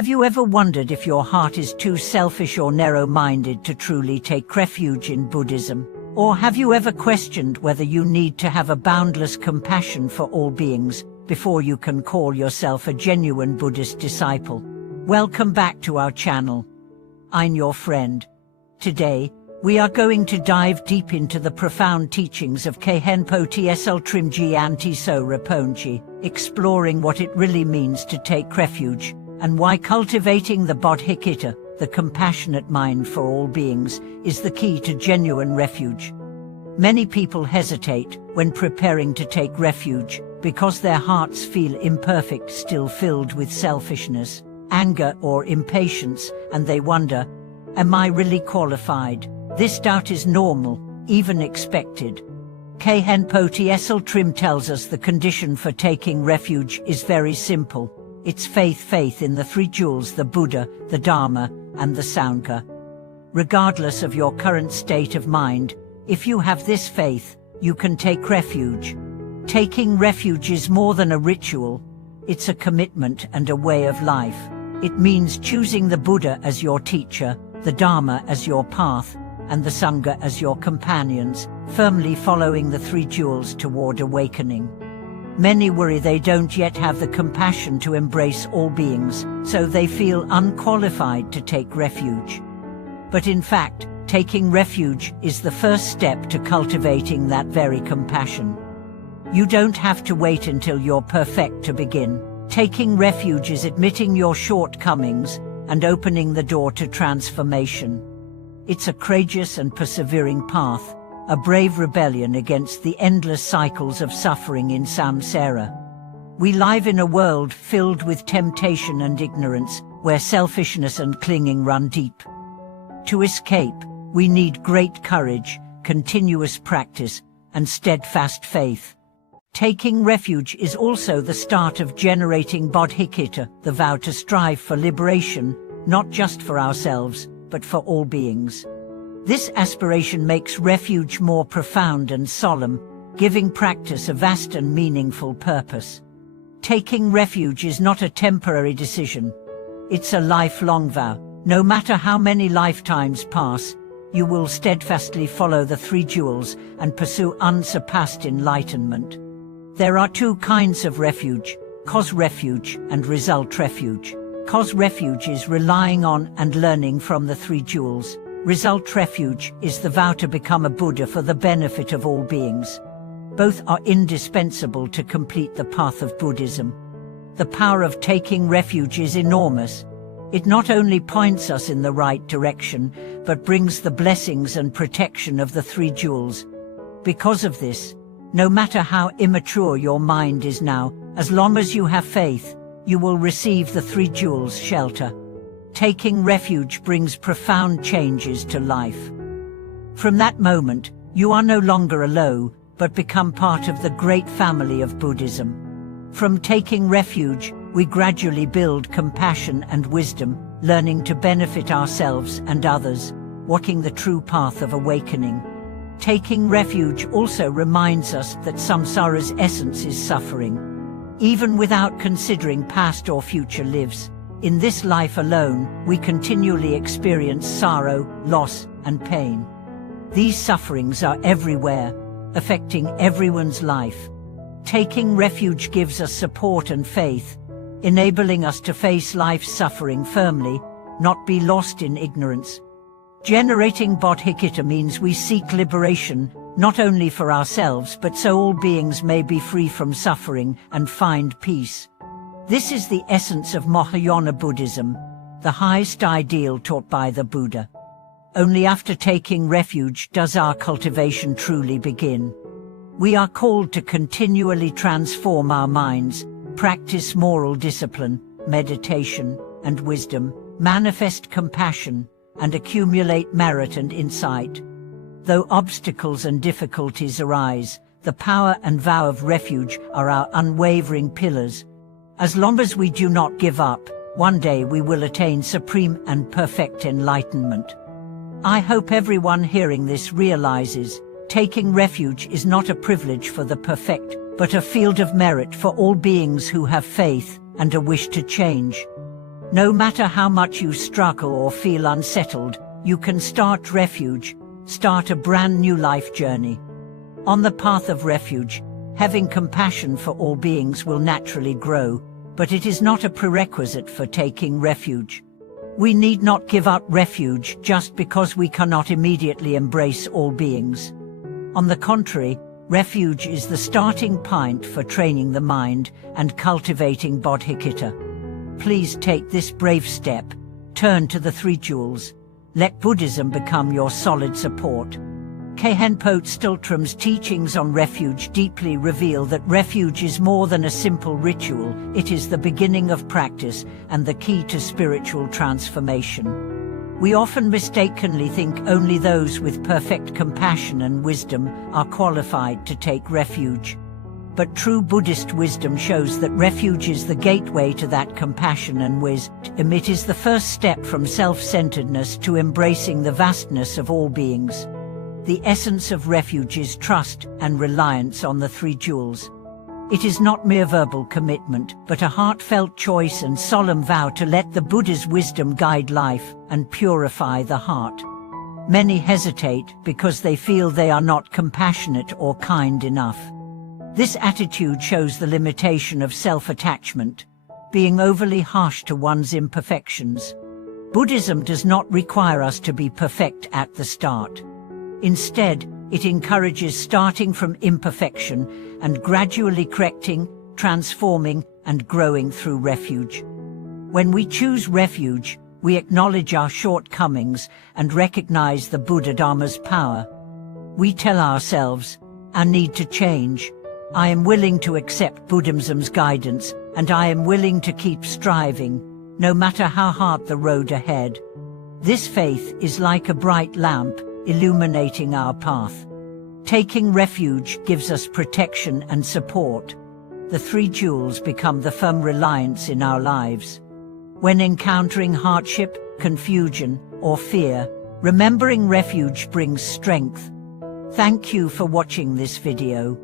Have you ever wondered if your heart is too selfish or narrow-minded to truly take refuge in Buddhism? Or have you ever questioned whether you need to have a boundless compassion for all beings before you can call yourself a genuine Buddhist disciple? Welcome back to our channel. I'm your friend. Today, we are going to dive deep into the profound teachings of Khenpo Tsel Trimji Antiso Raponji, exploring what it really means to take refuge, and why cultivating the bodhicitta, the compassionate mind for all beings, is the key to genuine refuge. Many people hesitate when preparing to take refuge because their hearts feel imperfect, still filled with selfishness, anger or impatience, and they wonder, am I really qualified? This doubt is normal, even expected. Khenpo Tsel Trim tells us the condition for taking refuge is very simple. It's faith in the three jewels, the Buddha, the Dharma, and the Sangha. Regardless of your current state of mind, if you have this faith, you can take refuge. Taking refuge is more than a ritual. It's a commitment and a way of life. It means choosing the Buddha as your teacher, the Dharma as your path, and the Sangha as your companions, firmly following the three jewels toward awakening. Many worry they don't yet have the compassion to embrace all beings, so they feel unqualified to take refuge. But in fact, taking refuge is the first step to cultivating that very compassion. You don't have to wait until you're perfect to begin. Taking refuge is admitting your shortcomings and opening the door to transformation. It's a courageous and persevering path, a brave rebellion against the endless cycles of suffering in samsara. We live in a world filled with temptation and ignorance, where selfishness and clinging run deep. To escape, we need great courage, continuous practice, and steadfast faith. Taking refuge is also the start of generating bodhicitta, the vow to strive for liberation, not just for ourselves, but for all beings. This aspiration makes refuge more profound and solemn, giving practice a vast and meaningful purpose. Taking refuge is not a temporary decision. It's a lifelong vow. No matter how many lifetimes pass, you will steadfastly follow the three jewels and pursue unsurpassed enlightenment. There are two kinds of refuge: cause refuge and result refuge. Cause refuge is relying on and learning from the three jewels. Result refuge is the vow to become a Buddha for the benefit of all beings. Both are indispensable to complete the path of Buddhism. The power of taking refuge is enormous. It not only points us in the right direction, but brings the blessings and protection of the three jewels. Because of this, no matter how immature your mind is now, as long as you have faith, you will receive the three jewels' shelter. Taking refuge brings profound changes to life. From that moment, you are no longer alone, but become part of the great family of Buddhism. From taking refuge, we gradually build compassion and wisdom, learning to benefit ourselves and others, walking the true path of awakening. Taking refuge also reminds us that samsara's essence is suffering. Even without considering past or future lives, in this life alone, we continually experience sorrow, loss, and pain. These sufferings are everywhere, affecting everyone's life. Taking refuge gives us support and faith, enabling us to face life's suffering firmly, not be lost in ignorance. Generating bodhicitta means we seek liberation, not only for ourselves but so all beings may be free from suffering and find peace. This is the essence of Mahayana Buddhism, the highest ideal taught by the Buddha. Only after taking refuge does our cultivation truly begin. We are called to continually transform our minds, practice moral discipline, meditation, and wisdom, manifest compassion, and accumulate merit and insight. Though obstacles and difficulties arise, the power and vow of refuge are our unwavering pillars. As long as we do not give up, one day we will attain supreme and perfect enlightenment. I hope everyone hearing this realizes, taking refuge is not a privilege for the perfect, but a field of merit for all beings who have faith and a wish to change. No matter how much you struggle or feel unsettled, you can start Refuge, start a brand new life journey. On the path of refuge, having compassion for all beings will naturally grow, but it is not a prerequisite for taking refuge. We need not give up refuge just because we cannot immediately embrace all beings. On the contrary, refuge is the starting point for training the mind and cultivating bodhicitta. Please take this brave step, turn to the three jewels. Let Buddhism become your solid support. Khenpo Stiltram's teachings on refuge deeply reveal that refuge is more than a simple ritual, it is the beginning of practice and the key to spiritual transformation. We often mistakenly think only those with perfect compassion and wisdom are qualified to take refuge. But true Buddhist wisdom shows that refuge is the gateway to that compassion and wisdom. It is the first step from self-centeredness to embracing the vastness of all beings. The essence of refuge is trust and reliance on the three jewels. It is not mere verbal commitment, but a heartfelt choice and solemn vow to let the Buddha's wisdom guide life and purify the heart. Many hesitate because they feel they are not compassionate or kind enough. This attitude shows the limitation of self-attachment, being overly harsh to one's imperfections. Buddhism does not require us to be perfect at the start. Instead, it encourages starting from imperfection and gradually correcting, transforming, and growing through refuge. When we choose refuge, we acknowledge our shortcomings and recognize the Buddha Dharma's power. We tell ourselves, I need to change. I am willing to accept Buddhism's guidance, and I am willing to keep striving, no matter how hard the road ahead. This faith is like a bright lamp, illuminating our path. Taking refuge gives us protection and support. The three jewels become the firm reliance in our lives. When encountering hardship, confusion, or fear, remembering refuge brings strength. Thank you for watching this video.